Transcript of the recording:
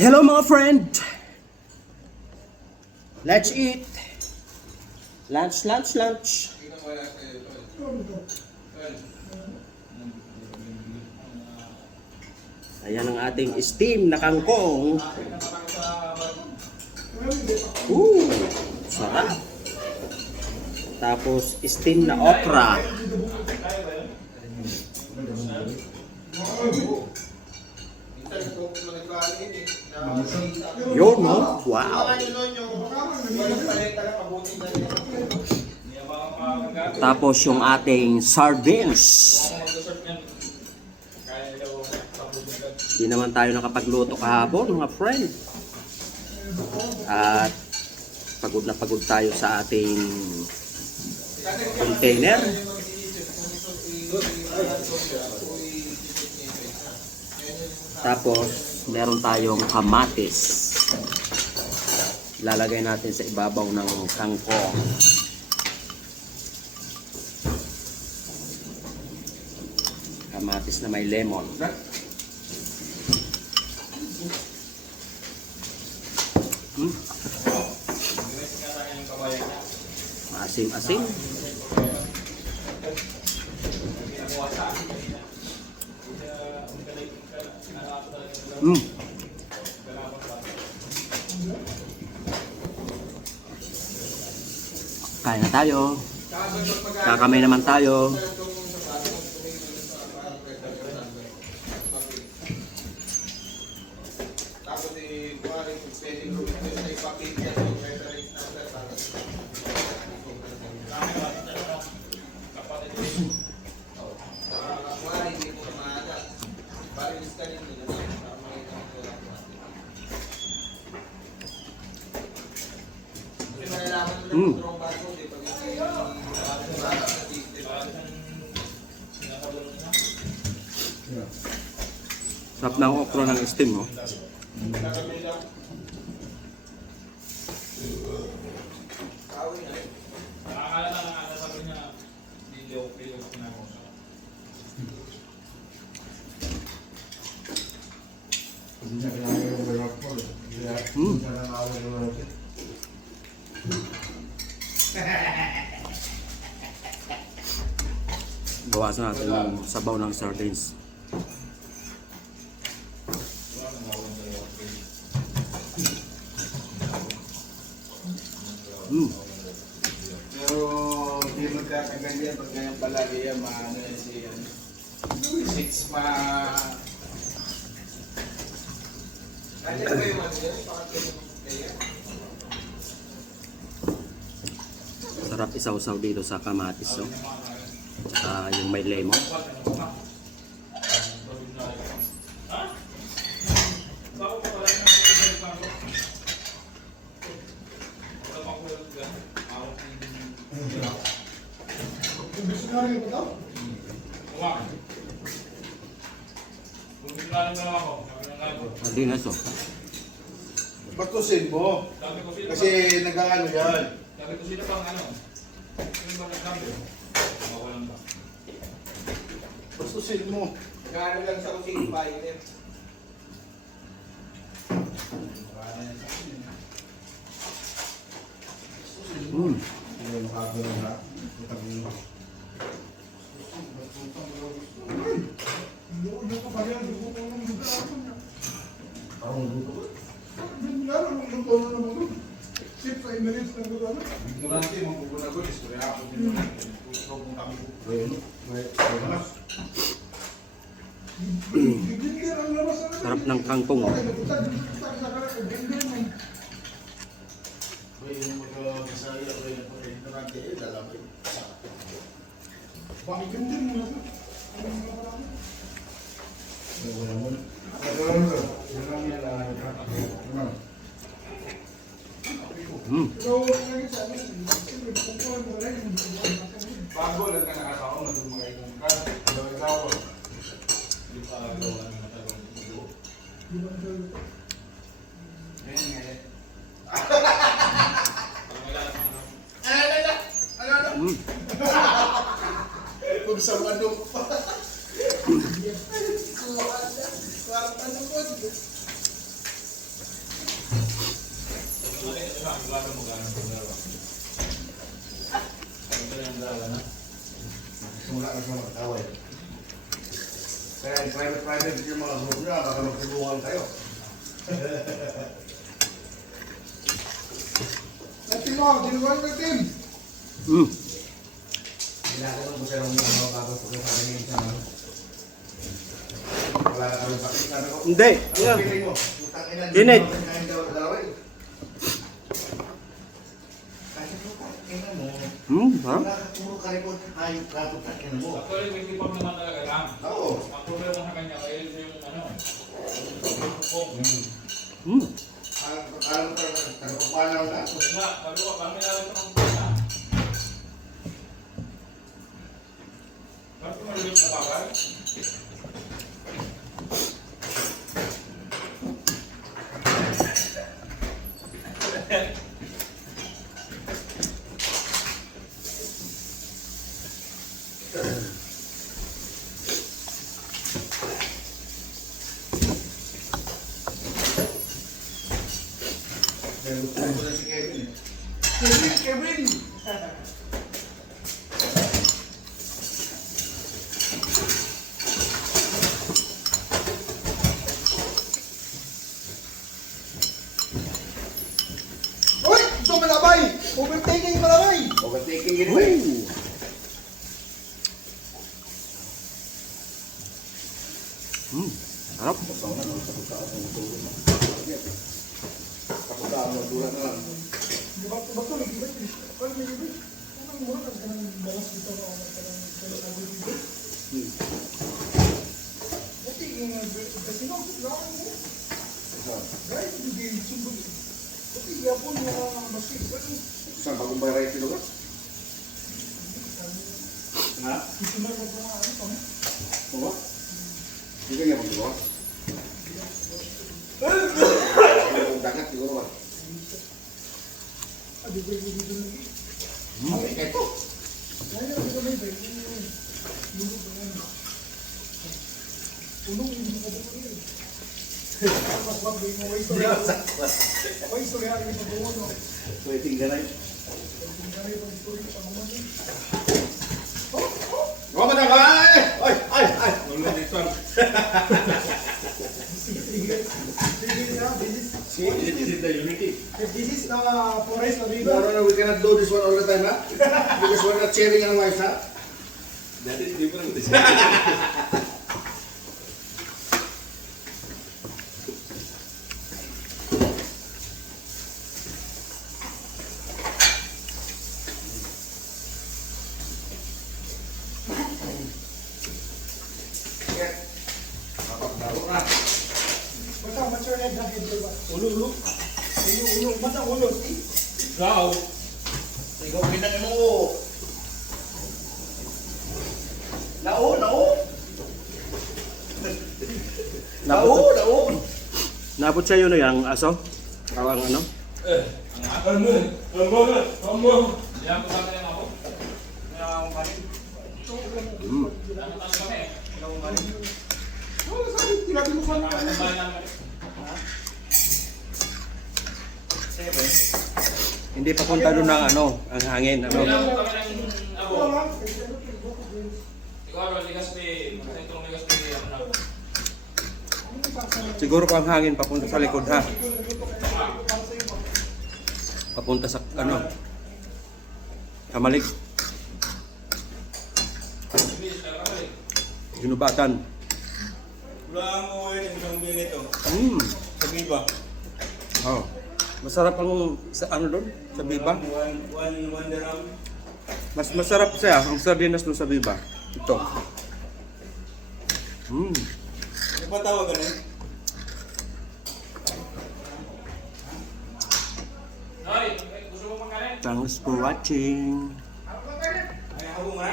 Hello mga friend! Let's eat! Lunch, lunch, lunch! Ayan ang ating steam na kangkong. Sarap! Tapos steam na okra. Yun, no? Wow! Tapos yung ating sardines. Hindi naman tayo nakapagluto kahapon, mga friend. At pagod na pagod tayo sa ating container. Tapos meron tayong kamatis. Lalagay natin sa ibabaw ng kangkong. Kamatis na may lemon. Asim-asim. Kain na tayo. Kakamay naman tayo. Sarap ng okra ng steam, no? Bawasan natin yung sabaw ng sardines. Pero hindi magkakagal yan pag ganyan palagi yan, maano yan si 6 ma... Ano ba yung ano yan? Sarap isaw-saw dito sa kamatis, no? Yung may lemon. Hindi na so. Batusin mo. Kasi nag-ano yan. Sabi ko sino pang ano? Sino ba nagsabi? Mawalan ba? Batusin mo. Nagano lang sa kusing pilot. Ignorante, magbubunagot. Istorya ako din. Gusto kong kami. Sarap ng kangkong, oh. Yung mag-Bisaya, ignorante, lalaki. Bakit din mo na ito? Bago lang ka nakataon na dumagay kong ka. Ikaw. Hindi pa gawa ng matalong ito. Ngayon nga eh. Kung sa manok pa. Kwarta na po. Simula na siya magkawin. Kaya yung private yung mga group niya, baka magtulungan kayo. Natin mo, dinuwan natin. Mm. Ginagawa ko siya ng mga bago ko sa akin sa mga. Wala ka rin bakit. Sabi ko, Hindi. ano Yan. feeling mo? Putang ina, Init. hindi mo kinain daw dalawa eh. Kasi po, ina mo, Ha? nakaturo ka rin po tayo plato sa ina mo. Actually, may tipag naman talaga lang. Oo. Ang problema sa kanya, kaya yung ano, yung pupok. Mm. Alam mo talaga, tagapagpala lang ako. Nga, maluwa, kami nalang ito ng pula. Bakit malulit na bawal? Dahil gusto ko na si Kevin eh. Kevin! Uy! Ito malabay! Overtaking malabay! Overtaking gini ba eh. Sarap. Kapag mo, tulad na lang. Bato, lagi ba? Kaya may iba. Ang mura ka ng bawas dito na ako ng dito. Buti yung kasi no, lang mo. Guys, hindi sumbog. Buti yapon yung masig. Saan bagong variety lugar? Ha? Ito na lang mga ano pa. Oo? Hindi ka niya magagawa. Yung dagat siguro ba? Adi ko dito lagi. Ay, eto. Kaya ako may bay. Lulo ba yan? Ulong yung mga buko niya. Wag bay mo way story. Way story ang mga buko no. Waiting ganay. Tingnan mo yung story sa mga niya. Gua ba na ba? Ay, ay, ay. Wala dito. This is the unity. This is the forest of No, river. no, no, we cannot do this one all the time, ha? Because we're not sharing our lives, ha? That is different. Sige. Kapag-daro na. Basta mature head na head ba? Ulo. Ulo, basta ulo. Ikaw. Ikaw pinang mo. Nao, nao. Nao, nao. Nabot sa'yo na yung aso? Kawang ano? Yan ko sa kanya ako. Kaya ako kanin. Mm. Dapat ano kami eh. Ikaw ang kanin. Oh, sabi, tinabi mo pa Dapat ang bayan namin. Hindi pa punta doon ng ano, ang hangin. Ano? Kailangan ko kami ng abo. Wala. Ikaw, ligas ni... Magsaintong ligas ni... Ano na. Siguro pa ang hangin papunta sa likod ha. Papunta sa ano? Kamalik. Bilis na kami. Ginubatan. Wala mo ngayon isang minute Mm. sa Viva. Oh. Masarap ang sa ano doon? Sa Viva. One dirham. Mas masarap siya ang sardinas doon sa Viva. Ito. Mm. Ano ba tawag ganun? Noy, gusto mo pangkanin? Thanks for watching. Ay, ako nga.